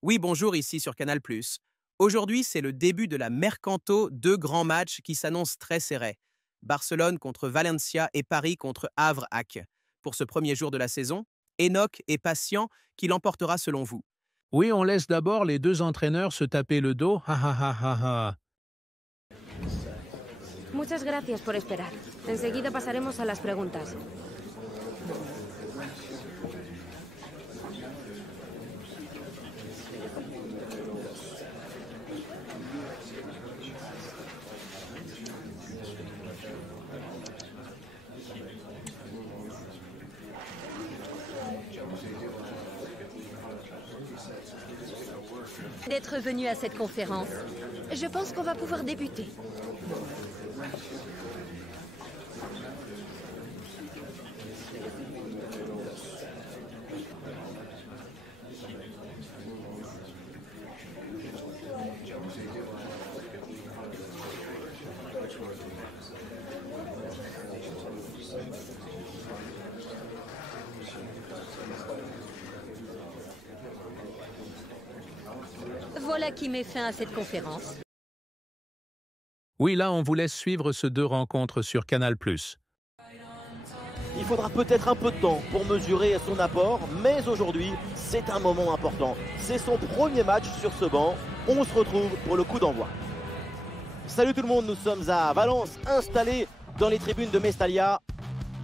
Oui, bonjour, ici sur Canal+. Aujourd'hui, c'est le début de la Mercanto, deux grands matchs qui s'annoncent très serrés. Barcelone contre Valencia et Paris contre Havre-Hack. Pour ce premier jour de la saison, Enoch est patient. Qui l'emportera selon vous? Oui, on laisse d'abord les deux entraîneurs se taper le dos. Ha ha ha ha ha. Muchas gracias por esperar. Enseguida pasaremos a las preguntas. D'être venu à cette conférence. Je pense qu'on va pouvoir débuter. Voilà qui met fin à cette conférence. Oui, là, on vous laisse suivre ces deux rencontres sur Canal+. Il faudra peut-être un peu de temps pour mesurer son apport, mais aujourd'hui, c'est un moment important. C'est son premier match sur ce banc. On se retrouve pour le coup d'envoi. Salut tout le monde, nous sommes à Valence, installés dans les tribunes de Mestalla.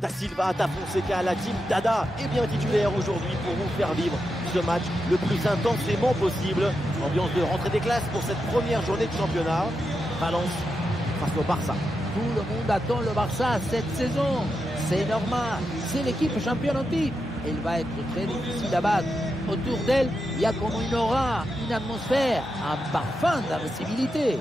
Da Silva, Da Fonseca, la team Dada est bien titulaire aujourd'hui pour vous faire vivre ce match le plus intensément possible. Ambiance de rentrée des classes pour cette première journée de championnat. Valence face au Barça. Tout le monde attend le Barça cette saison. C'est normal. C'est l'équipe championne en titre. Elle va être très difficile à battre. Autour d'elle, il y a comme une aura, une atmosphère, un parfum d'invincibilité.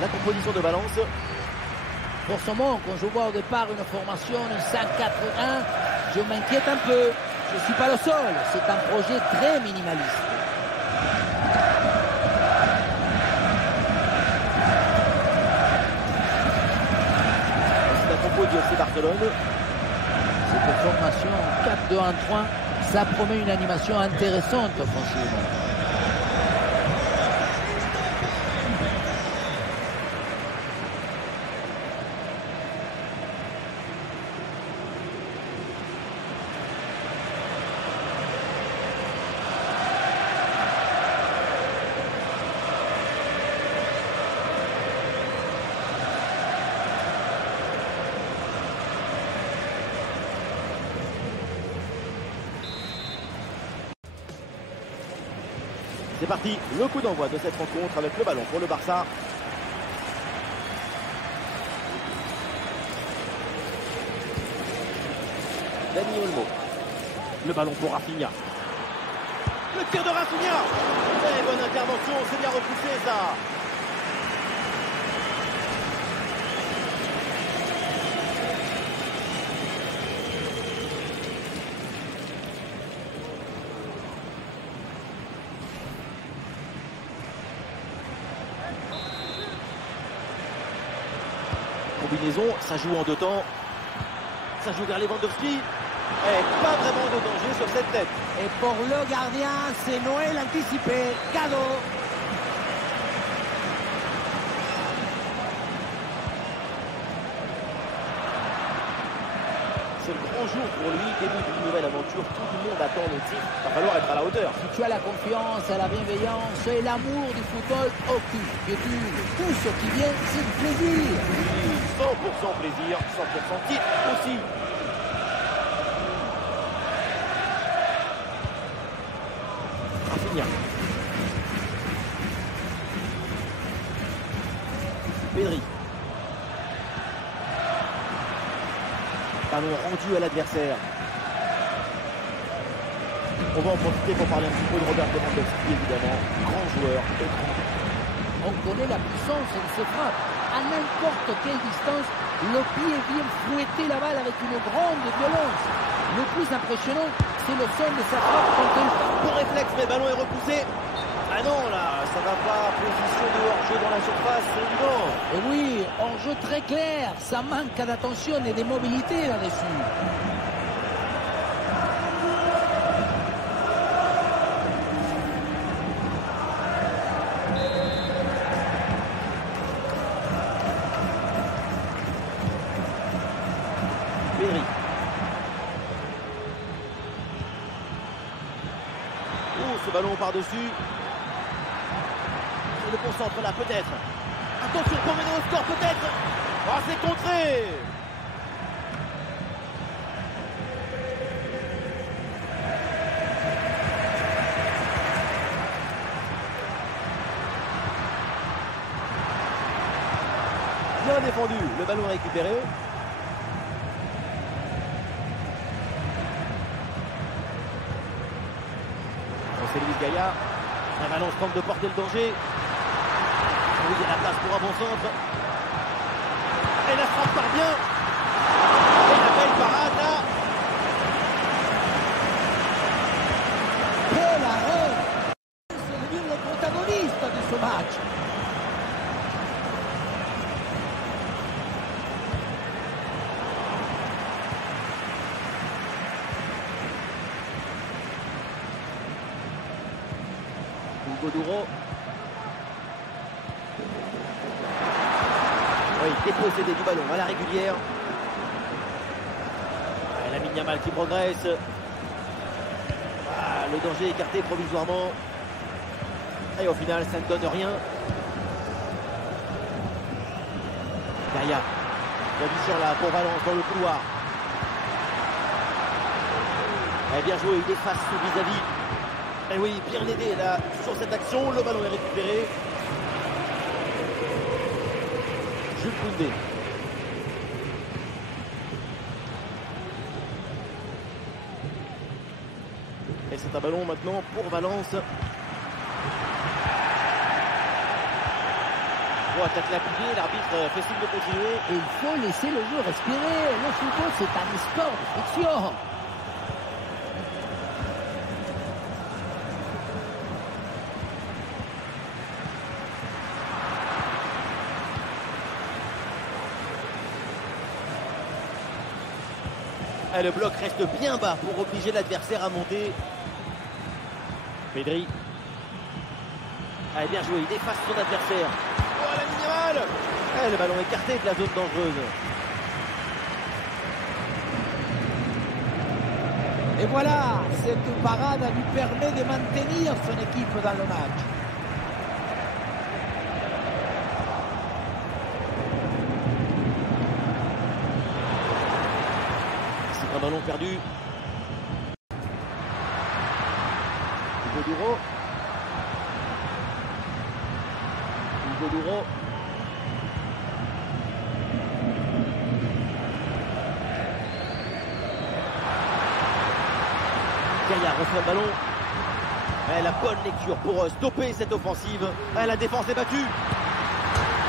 La composition de Valence. Pour ce moment, quand je vois au départ une formation, une 5-4-1, je m'inquiète un peu. Je ne suis pas le seul. C'est un projet très minimaliste. C'est la compo du FC Barcelone. Cette formation 4-2-1-3, ça promet une animation intéressante offensivement. C'est parti, le coup d'envoi de cette rencontre avec le ballon pour le Barça. Dani Olmo. Le ballon pour Rafinha. Le tir de Rafinha. Très bonne intervention, c'est bien repoussé ça. Combinaison, ça joue en deux temps. Ça joue vers Lewandowski. Et pas vraiment de danger sur cette tête. Et pour le gardien, c'est Noël anticipé. Cadeau. C'est le grand jour pour lui, début d'une nouvelle aventure. Tout le monde attend le titre. Il va falloir être à la hauteur. Si tu as la confiance, la bienveillance et l'amour du football, aucune inquiétude. Tout ce qui vient, c'est du plaisir. Oui, 100% plaisir, 100% titre aussi. Rafinha. Pedri. Ballon rendu à l'adversaire. On va en profiter pour parler un petit peu de Robert Lewandowski, évidemment. Grand joueur et grand. On connaît la puissance de ses frappes. À n'importe quelle distance, le pied vient fouetter la balle avec une grande violence. Le plus impressionnant, c'est le son de sa frappe quand elle part. Bon réflexe, mais le ballon est repoussé. Ah non, là, ça va pas. Position de hors-jeu dans la surface, c'est évident. Et oui, hors-jeu très clair. Ça manque d'attention et de mobilité là-dessus. Pedri. Oh, ce ballon par-dessus. Il le concentre là, peut-être. Attention, pour mener au score, peut-être. Oh, c'est contré. Bien défendu, le ballon récupéré. C'est Luis Gaillard. Un ballon tente de porter le danger. Oui, il y a la place pour un bon centre. Et la frappe part bien. Et la belle parade là. Quel arrêt! C'est devenu le protagoniste de ce match. Hugo Duro. Oui, dépossédé du ballon à la régulière. Et Lamine Yamal qui progresse. Ah, le danger écarté provisoirement. Et au final, ça ne donne rien. Gaïa. La vision là pour Valence dans le couloir. Et bien joué, il efface son vis-à-vis. Et oui, bien aidé là sur cette action. Le ballon est récupéré. Jules Koundé. Et c'est un ballon maintenant pour Valence. Bon, attaque l'appuyé, l'arbitre fait signe de continuer. Et il faut laisser le jeu respirer. Le football, c'est un sport de fiction. Et le bloc reste bien bas pour obliger l'adversaire à monter. Pedri. Allez, bien joué, il efface son adversaire. Oh, la minimale. Le ballon écarté de la zone dangereuse. Et voilà, cette parade lui permet de maintenir son équipe dans le match. C'est un ballon perdu. Hugo Duro. Hugo Duro. Gaillard reçoit le ballon. La bonne lecture pour stopper cette offensive. La défense est battue.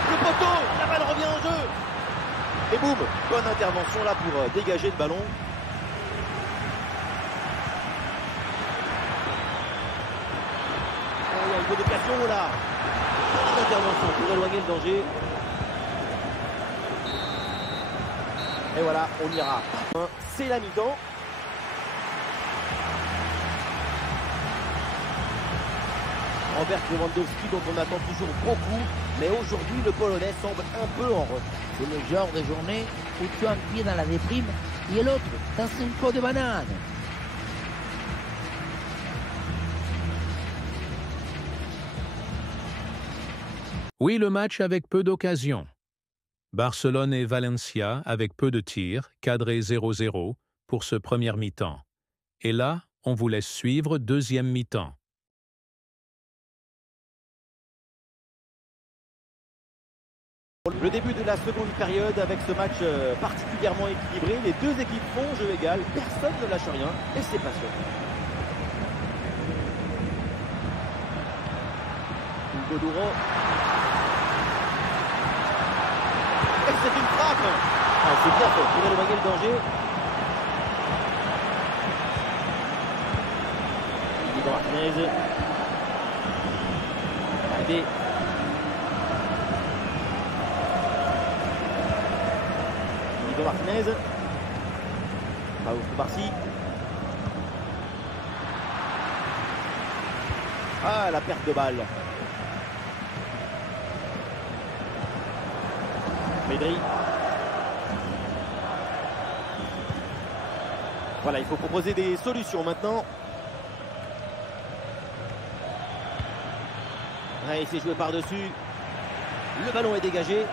Le poteau, la balle revient en jeu. Et boum, bonne intervention là pour dégager le ballon. Il y a une bonne occasion là. Bonne intervention pour éloigner le danger. Et voilà, on ira. C'est la mi-temps. Robert Lewandowski dont on attend toujours beaucoup, mais aujourd'hui le Polonais semble un peu en retard. C'est le genre de journée où tu as un pied dans la déprime et l'autre dans un pot de banane. Oui, le match avec peu d'occasions. Barcelone et Valencia avec peu de tirs, cadré 0-0 pour ce premier mi-temps. Et là, on vous laisse suivre deuxième mi-temps. Le début de la seconde période avec ce match particulièrement équilibré. Les deux équipes font jeu égal, personne ne lâche rien et c'est passionnant. Hugo Duro. Et c'est une frappe. Ah, c'est bien fait, pour éloigner le danger. Diego Martinez. Allez. Diego Martinez. Raoul Barcy. Ah, la perte de balle. Pedri. Voilà, il faut proposer des solutions maintenant. Ouais, il s'est joué par-dessus. Le ballon est dégagé.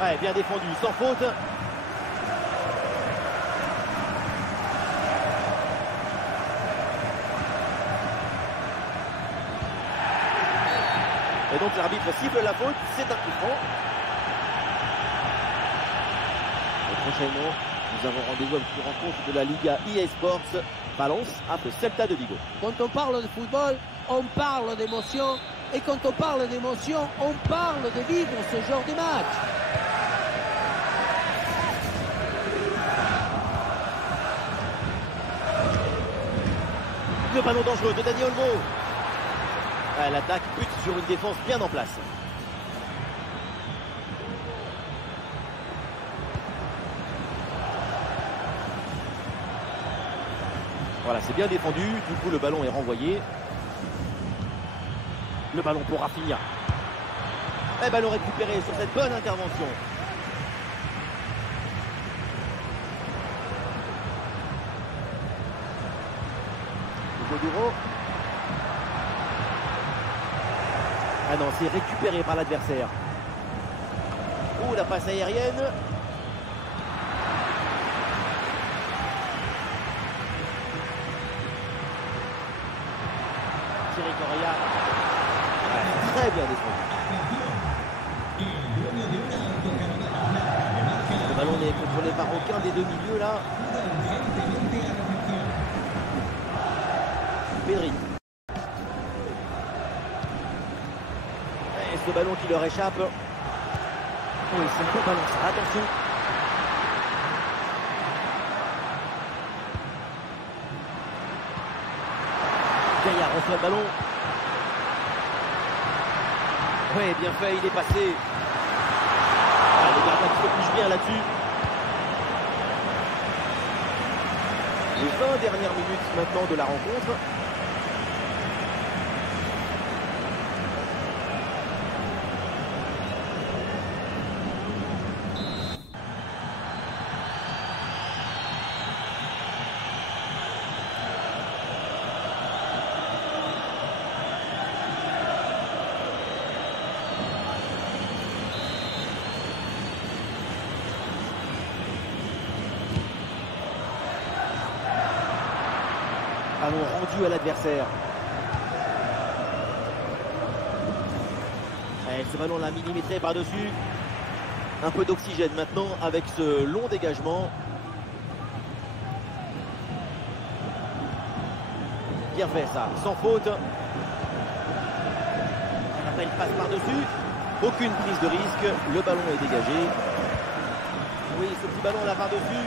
Ouais, bien défendu, sans faute. Et donc l'arbitre siffle la faute, c'est un coup franc. Et prochainement, nous avons rendez-vous avec une rencontre de la Liga EA Sports, Valence après Celta de Vigo. Quand on parle de football, on parle d'émotion. Et quand on parle d'émotion, on parle de vivre ce genre de match. Le ballon dangereux de Dani Olmo. L'attaque bute sur une défense bien en place. Voilà, c'est bien défendu. Du coup, le ballon est renvoyé. Le ballon pour Rafinha. Et ballon récupéré sur cette bonne intervention. Hugo Duro. Ah non, c'est récupéré par l'adversaire. Oh, la passe aérienne. Thierry Correa. Ah, très bien défendu. Le ballon n'est contrôlé par aucun des deux milieux là. Pedri. Et ce ballon qui leur échappe. Oui, c'est un peu ballon, ça. Attention. Gaillard reçoit le ballon. Oui, bien fait, il est passé. Ah, le gardien qui se touche bien là-dessus. Les 20 dernières minutes maintenant de la rencontre. Ballon rendu à l'adversaire. Ce ballon l'a millimétré par-dessus. Un peu d'oxygène maintenant avec ce long dégagement. Bien fait ça, sans faute. Après il passe par-dessus. Aucune prise de risque. Le ballon est dégagé. Oui, ce petit ballon là par-dessus.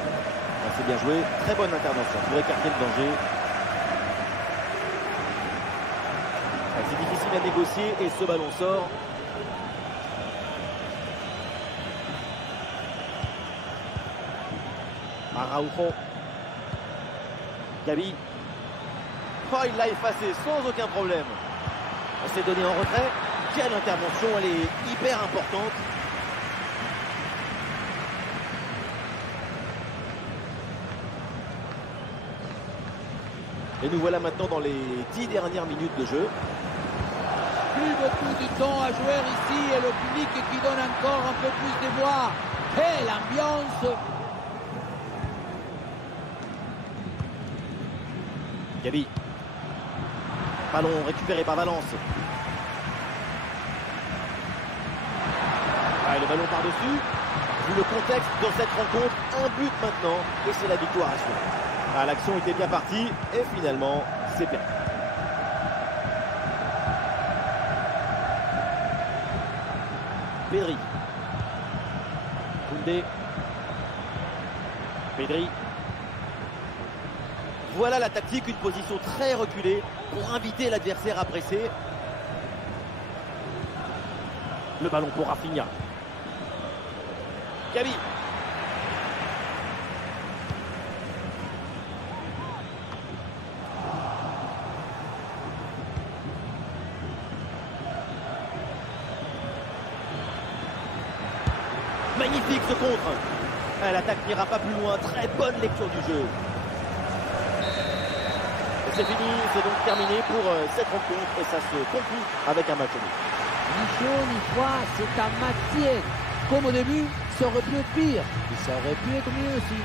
C'est bien joué. Très bonne intervention pour écarter le danger. C'est difficile à négocier et ce ballon sort. Araujo. Gabi. Oh, il l'a effacé sans aucun problème. On s'est donné en retrait. Quelle intervention, elle est hyper importante. Et nous voilà maintenant dans les 10 dernières minutes de jeu. Plus beaucoup de temps à jouer ici et le public qui donne encore un peu plus de voix. Quelle ambiance! Gabi. Ballon récupéré par Valence. Le ballon par-dessus. Vu le contexte dans cette rencontre, un but maintenant et c'est la victoire assurée. Ah, l'action était bien partie et finalement, c'est perdu. Pedri. Koundé. Pedri. Voilà la tactique, une position très reculée pour inviter l'adversaire à presser. Le ballon pour Rafinha. Gavi. Magnifique ce contre. L'attaque n'ira pas plus loin. Très bonne lecture du jeu. C'est fini, c'est donc terminé pour cette rencontre et ça se conclut avec un match nul. Ni chaud ni froid, c'est un match tiède. Comme au début, ça aurait pu être pire. Et ça aurait pu être mieux aussi.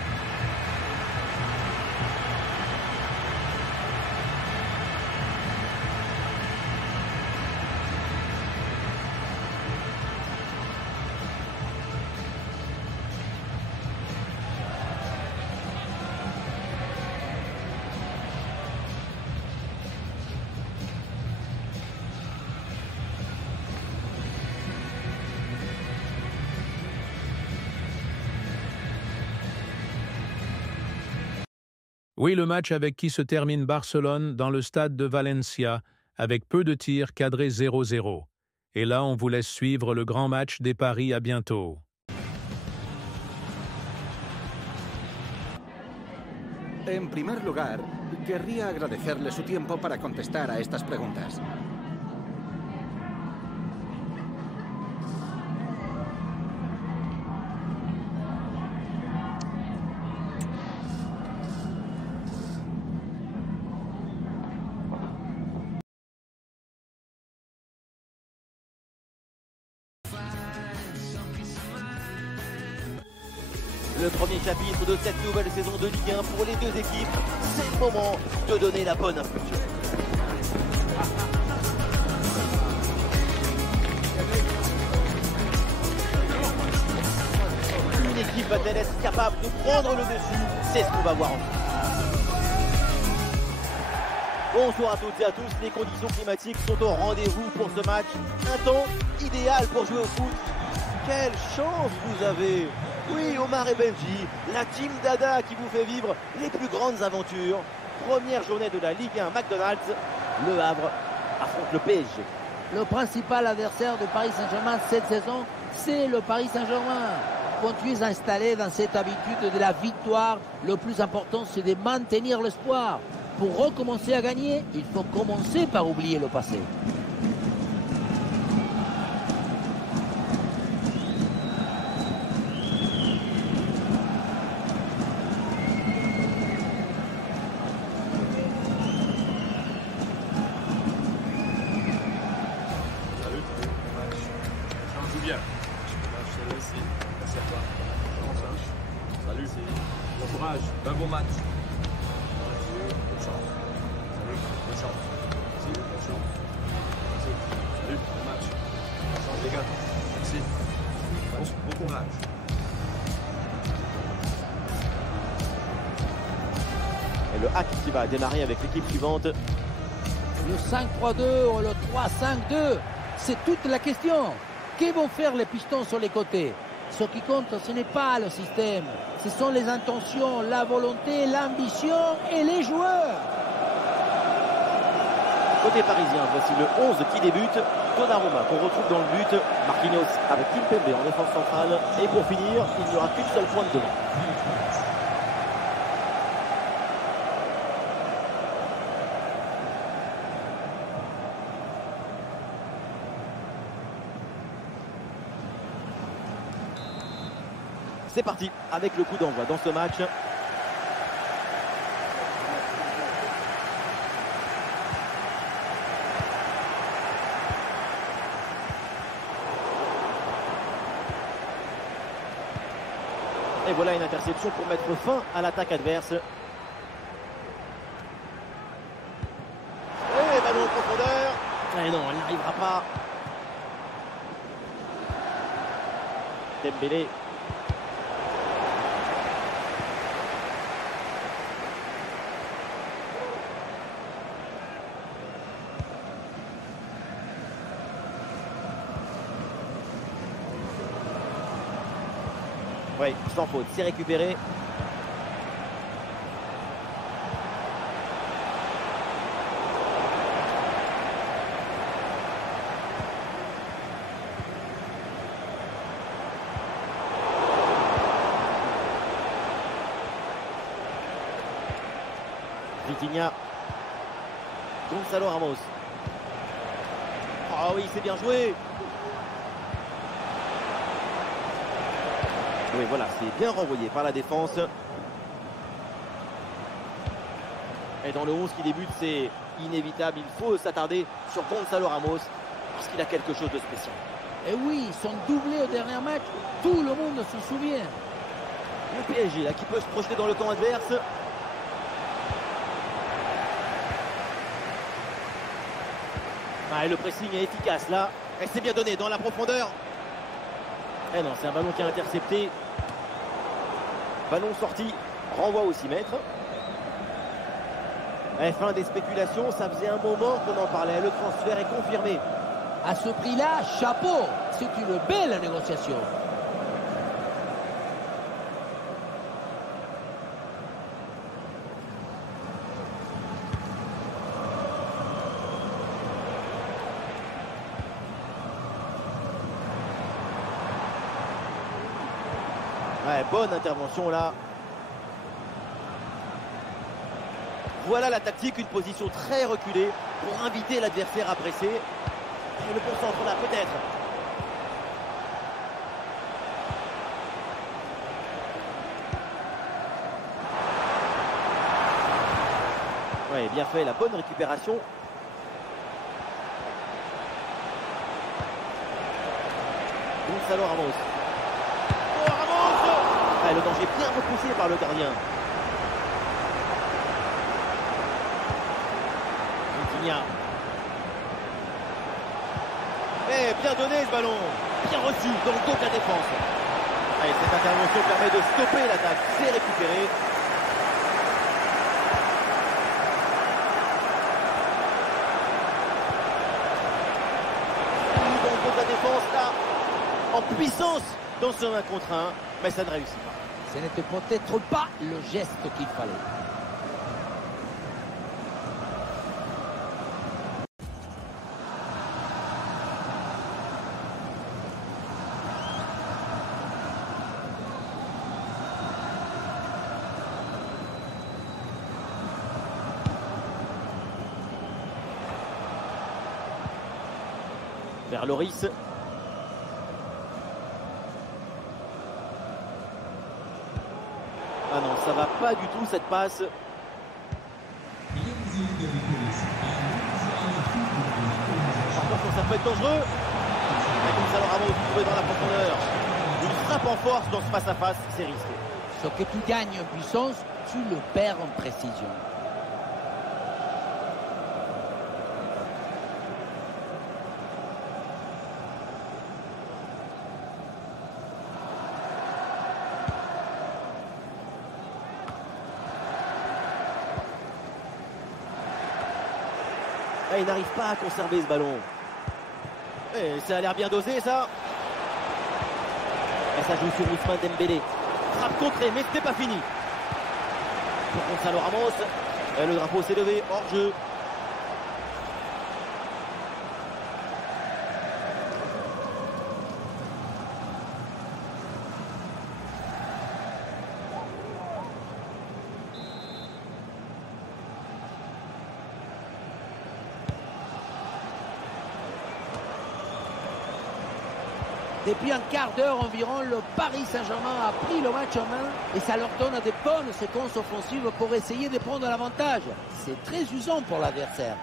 Oui, le match avec qui se termine Barcelone dans le stade de Valencia, avec peu de tirs cadrés 0-0. Et là, on vous laisse suivre le grand match des paris. À bientôt. En primer lugar, querría agradecerle su tiempo para contestar a estas preguntas. Le premier chapitre de cette nouvelle saison de Ligue 1 pour les deux équipes. C'est le moment de donner la bonne impulsion. Une équipe va-t-elle être capable de prendre le dessus? C'est ce qu'on va voir ensemble. Bonsoir à toutes et à tous, les conditions climatiques sont au rendez-vous pour ce match. Un temps idéal pour jouer au foot. Quelle chance vous avez! Oui, Omar et Benji, la team Dada qui vous fait vivre les plus grandes aventures. Première journée de la Ligue 1 McDonald's, Le Havre affronte le PSG. Le principal adversaire de Paris Saint-Germain cette saison, c'est le Paris Saint-Germain. Quand tu es installé dans cette habitude de la victoire, le plus important c'est de maintenir l'espoir. Pour recommencer à gagner, il faut commencer par oublier le passé. Salut, bon courage, un bon match. Bonne chance. Salut, bonne chance. Merci, bonne chance. Merci. Salut, bon match. Bonne chance les gars. Merci. Bon courage. Et le hack qui va démarrer avec l'équipe suivante. Le 5-3-2 ou le 3-5-2, c'est toute la question. Que vont faire les pistons sur les côtés? Ce qui compte, ce n'est pas le système. Ce sont les intentions, la volonté, l'ambition et les joueurs. Côté parisien, voici le 11 qui débute. Donnarumma qu'on retrouve dans le but. Marquinhos avec Kimpembe en défense centrale. Et pour finir, il n'y aura qu'une seule pointe devant. C'est parti avec le coup d'envoi dans ce match. Et voilà une interception pour mettre fin à l'attaque adverse. Et ballon en profondeur. Et non, elle n'y arrivera pas. Dembélé. Oui, sans faute, c'est récupéré. Vitinha. Gonzalo Ramos. Ah oui, c'est bien joué. Oui, voilà, c'est bien renvoyé par la défense. Et dans le 11 qui débute, c'est inévitable. Il faut s'attarder sur Gonzalo Ramos parce qu'il a quelque chose de spécial. Et oui, son doublé au dernier match, tout le monde s'en souvient. Le PSG là qui peut se projeter dans le camp adverse. Ah, et le pressing est efficace là. Et c'est bien donné dans la profondeur. Eh non, c'est un ballon qui a intercepté. Ballon sorti, renvoi au 6 mètres. Et fin des spéculations, ça faisait un moment qu'on en parlait. Le transfert est confirmé. À ce prix-là, chapeau, c'est une belle négociation. Ouais, bonne intervention là. Voilà la tactique, une position très reculée pour inviter l'adversaire à presser. Et le bon centre là peut-être. Ouais, bien fait, la bonne récupération. Gonzalo Ramos. Le danger bien repoussé par le gardien. Vitinha. Et bien donné ce ballon. Bien reçu dans le dos de la défense. Allez, cette intervention permet de stopper l'attaque. C'est récupéré. Dans le dos de la défense là. En puissance dans ce 1 contre 1. Mais ça ne réussit pas. Ce n'était peut-être pas le geste qu'il fallait. Vers Loris. Ah non, ça va pas du tout cette passe. Attention, ça peut être dangereux. Gonzalo Ramos trouvé dans la profondeur. Une frappe en force dans ce face-à-face, c'est risqué. Ce que tu gagnes en puissance, tu le perds en précision. Et il n'arrive pas à conserver ce ballon. Et ça a l'air bien dosé ça. Et ça joue sur Ousmane Dembélé. Frappe contrée, mais c'était pas fini. Pour Gonzalo Ramos. Et le drapeau s'est levé, hors jeu. Depuis un quart d'heure environ, le Paris Saint-Germain a pris le match en main et ça leur donne des bonnes séquences offensives pour essayer de prendre l'avantage. C'est très usant pour l'adversaire.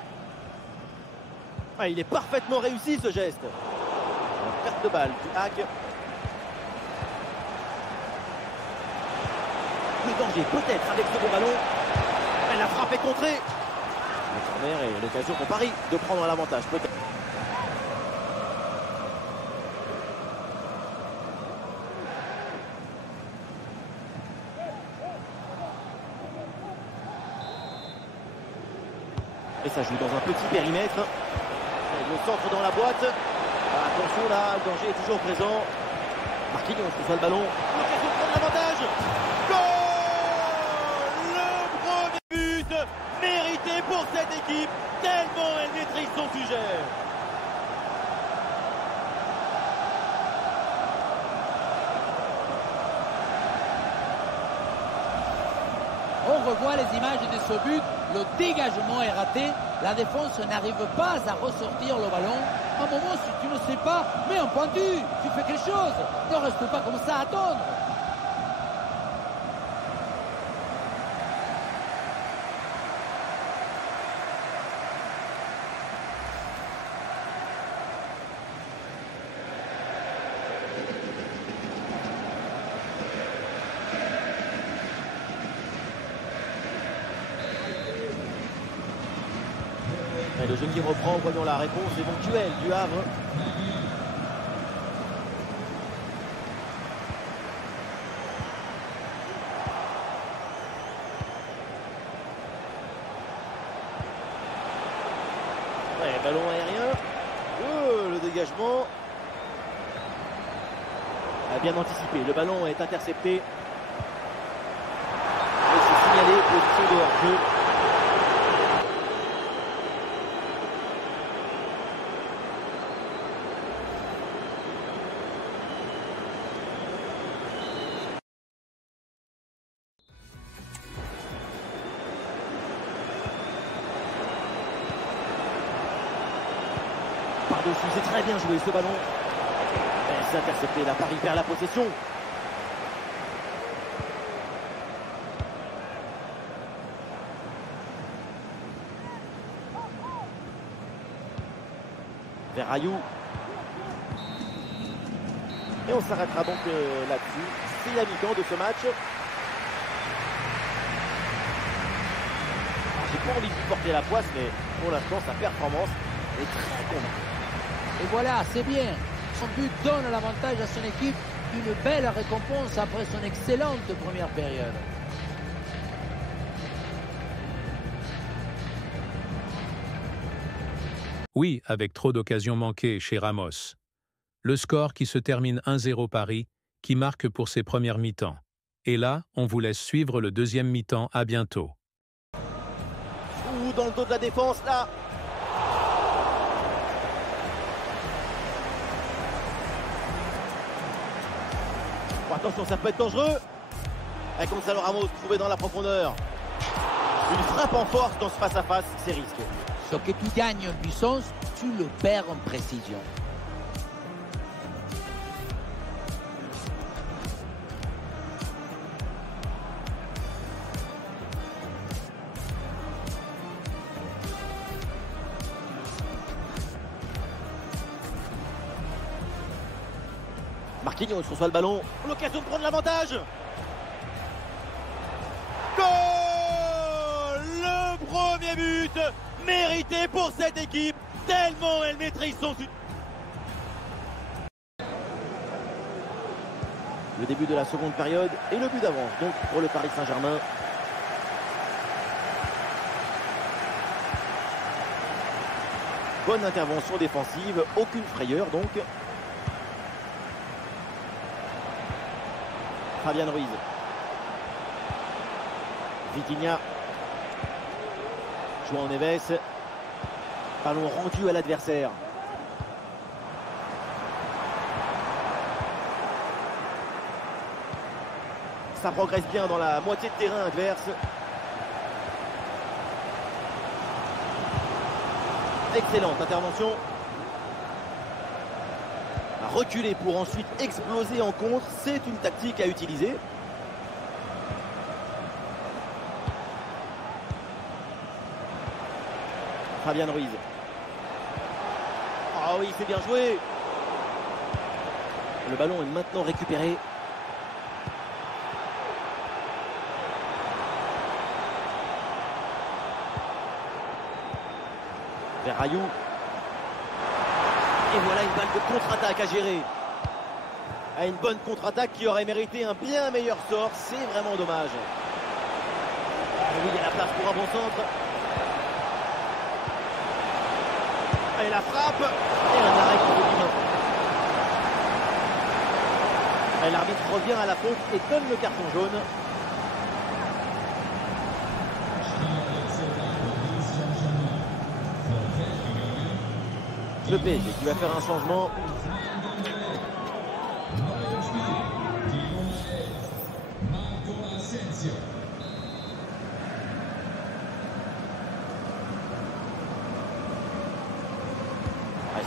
Ah, il est parfaitement réussi ce geste. La perte de balle du Hack. Le danger peut-être avec ce bon ballon. La frappe est contrée. Le corner et l'occasion pour Paris de prendre l'avantage peut-être. Et ça joue dans un petit périmètre. Et le centre dans la boîte. Attention là, le danger est toujours présent. Marquinhos reçoit le ballon. L'occasion de prendre l'avantage. Goal! Le premier but mérité pour cette équipe, tellement elle maîtrise son sujet. On revoit les images de ce but. Le dégagement est raté. La défense n'arrive pas à ressortir le ballon. À un moment, si tu ne sais pas, mets un pointu. Tu fais quelque chose. Ne reste pas comme ça à attendre. Et le jeu qui reprend, voyons la réponse éventuelle du Havre. Ouais, ballon aérien. Le dégagement. Bien anticipé. Le ballon est intercepté. Et c'est signalé, position de hors-jeu. Par-dessus, c'est très bien joué ce ballon. C'est intercepté, la Paris perd la possession. Vers Rayou. Et on s'arrêtera donc là-dessus. C'est la mi-temps de ce match. J'ai pas envie de porter la poisse, mais pour l'instant, sa performance est très convaincante. Et voilà, c'est bien. Son but donne l'avantage à son équipe. Une belle récompense après son excellente première période. Oui, avec trop d'occasions manquées chez Ramos. Le score qui se termine 1-0 Paris, qui marque pour ses premières mi-temps. Et là, on vous laisse suivre le deuxième mi-temps. À bientôt. Ou dans le dos de la défense, là. Oh, attention, ça peut être dangereux. Avec Gonzalo Ramos trouvé dans la profondeur. Une frappe en force dans ce face-à-face, c'est risqué. Ce que tu gagnes en puissance, tu le perds en précision. Marquinhos reçoit le ballon. L'occasion de prendre l'avantage. Goal! Le premier but mérité pour cette équipe, tellement elle maîtrise son sujet. Le début de la seconde période et le but d'avance donc pour le Paris Saint-Germain. Bonne intervention défensive, aucune frayeur donc. Fabian Ruiz. Vitinha. João Neves. Ballon rendu à l'adversaire. Ça progresse bien dans la moitié de terrain adverse. Excellente intervention. Reculer pour ensuite exploser en contre, c'est une tactique à utiliser. Fabian Ruiz. Ah oui, c'est bien joué. Le ballon est maintenant récupéré. Vers Rayou. Et voilà une balle de contre-attaque à gérer. Une bonne contre-attaque qui aurait mérité un bien meilleur sort. C'est vraiment dommage. Et oui, il y a la place pour un bon centre. Et la frappe. Et un arrêt qui fait du bien. Et l'arbitre revient à la faute et donne le carton jaune. Le PSG qui va faire un changement.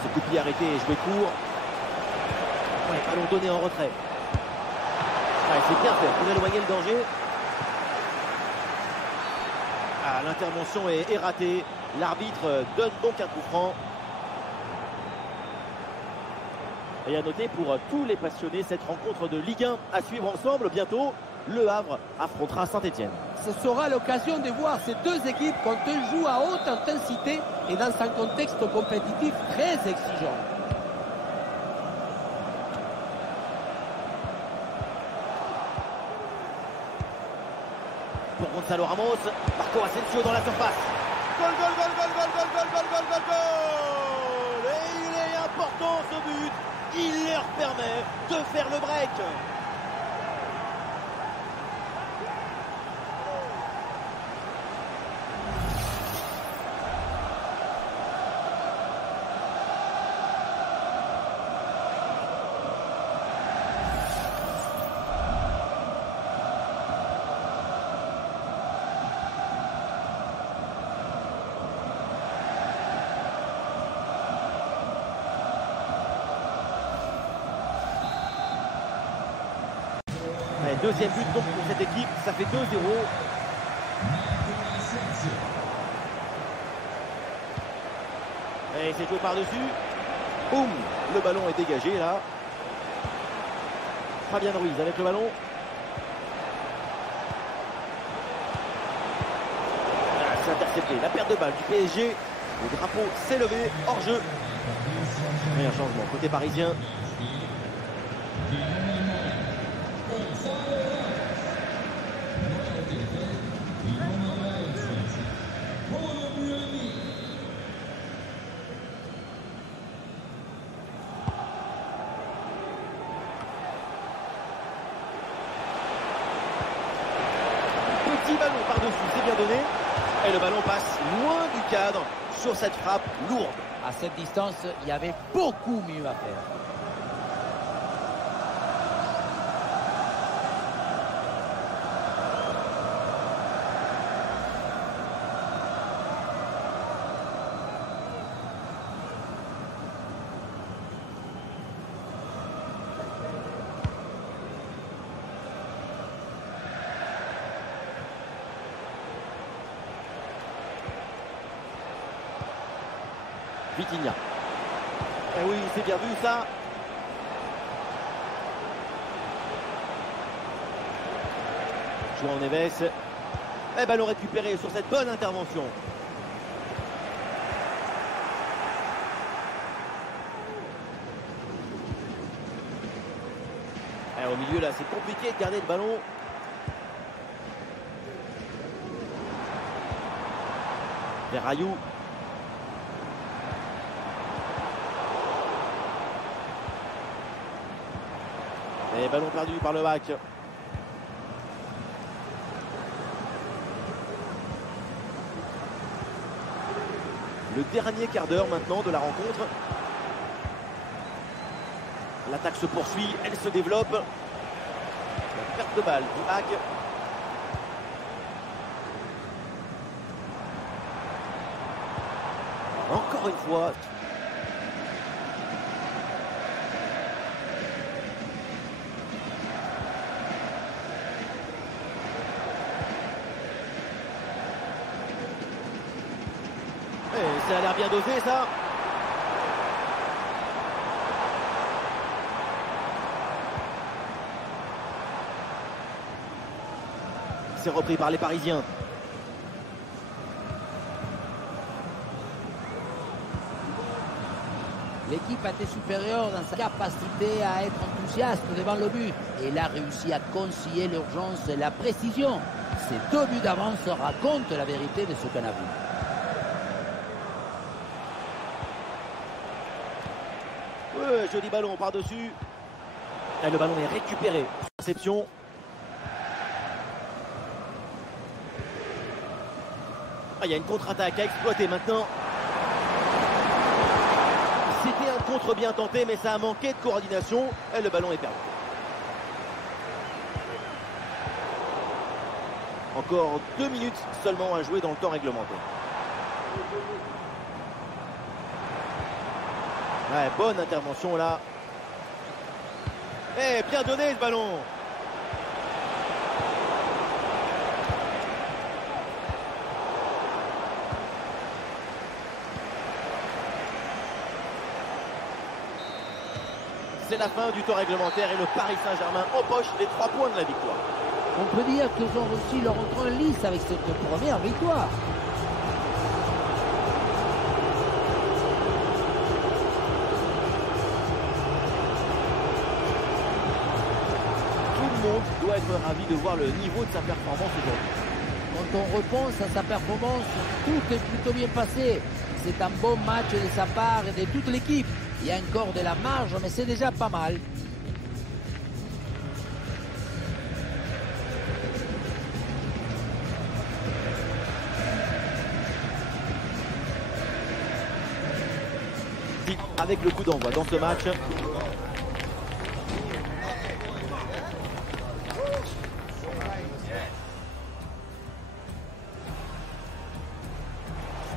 Ce coup de pied arrêté et joué court. Ouais, ballon donné en retrait. C'est bien fait pour éloigner le danger. L'intervention est ratée. L'arbitre donne donc un coup franc. Et à noter pour tous les passionnés cette rencontre de Ligue 1 à suivre ensemble bientôt. Le Havre affrontera Saint-Etienne. Ce sera l'occasion de voir ces deux équipes quand elles jouent à haute intensité et dans un contexte compétitif très exigeant. Pour Gonzalo Ramos, Marco Asensio dans la surface. Goal, goal, goal, goal, goal, goal, goal, goal, goal, goal, goal. Et il est important ce but. Il leur permet de faire le break. Deuxième but donc pour cette équipe, ça fait 2-0. Et c'est joué par-dessus. Boum, le ballon est dégagé là. Fabien Ruiz avec le ballon. C'est intercepté, la perte de balle du PSG. Le drapeau s'est levé, hors jeu. Et un changement côté parisien. Petit ballon par-dessus, c'est bien donné. Et le ballon passe loin du cadre sur cette frappe lourde. À cette distance, il y avait beaucoup mieux à faire. Vitinha. Eh oui, c'est bien vu ça. João Neves. Et ballon récupéré sur cette bonne intervention. Et au milieu là, c'est compliqué de garder le ballon. Verrayou. Et ballon perdu par le bac. Le dernier quart d'heure maintenant de la rencontre. L'attaque se poursuit, elle se développe. La perte de balle du bac. Encore une fois. Ça a l'air bien dosé ça. C'est repris par les Parisiens. L'équipe a été supérieure dans sa capacité à être enthousiaste devant le but. Et elle a réussi à concilier l'urgence et la précision. Ces deux buts d'avance racontent la vérité de ce qu'on a vu. Ouais, joli ballon par-dessus. Et le ballon est récupéré. Réception. Ah, il y a une contre-attaque à exploiter maintenant. C'était un contre bien tenté, mais ça a manqué de coordination. Et le ballon est perdu. Encore 2 minutes seulement à jouer dans le temps réglementaire. Ouais, bonne intervention là. Eh, bien donné ce ballon. C'est la fin du temps réglementaire et le Paris Saint-Germain empoche les 3 points de la victoire. On peut dire qu'ils ont réussi leur entrée en lice avec cette première victoire. Tout le monde doit être ravi de voir le niveau de sa performance aujourd'hui. Quand on repense à sa performance, tout est plutôt bien passé. C'est un bon match de sa part et de toute l'équipe. Il y a encore de la marge, mais c'est déjà pas mal. Avec le coup d'envoi dans ce match.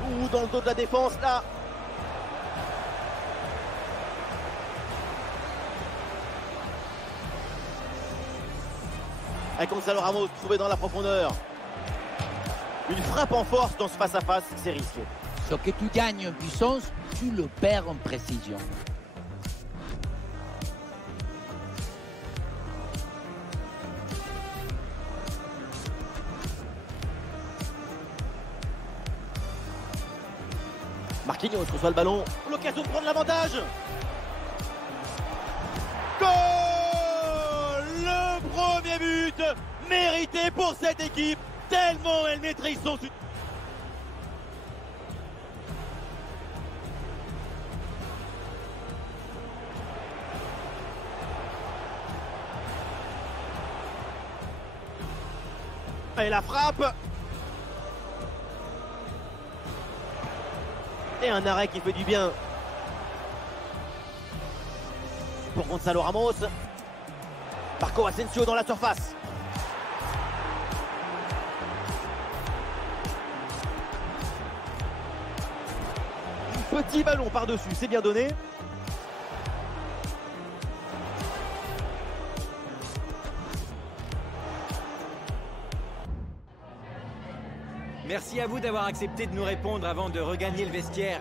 Ou dans le dos de la défense là. Avec Gonzalo Ramos trouvé dans la profondeur. Une frappe en force dans ce face-à-face, c'est risqué. Ce que tu gagnes en puissance, tu le perds en précision. Marquinhos reçoit le ballon. L'occasion de prendre l'avantage. Goal! Le premier but mérité pour cette équipe. Tellement elle maîtrise son succès. Et la frappe. Et un arrêt qui fait du bien. Pour Gonzalo Ramos. Marco Asensio dans la surface. Petit ballon par-dessus, c'est bien donné. Merci à vous d'avoir accepté de nous répondre avant de regagner le vestiaire.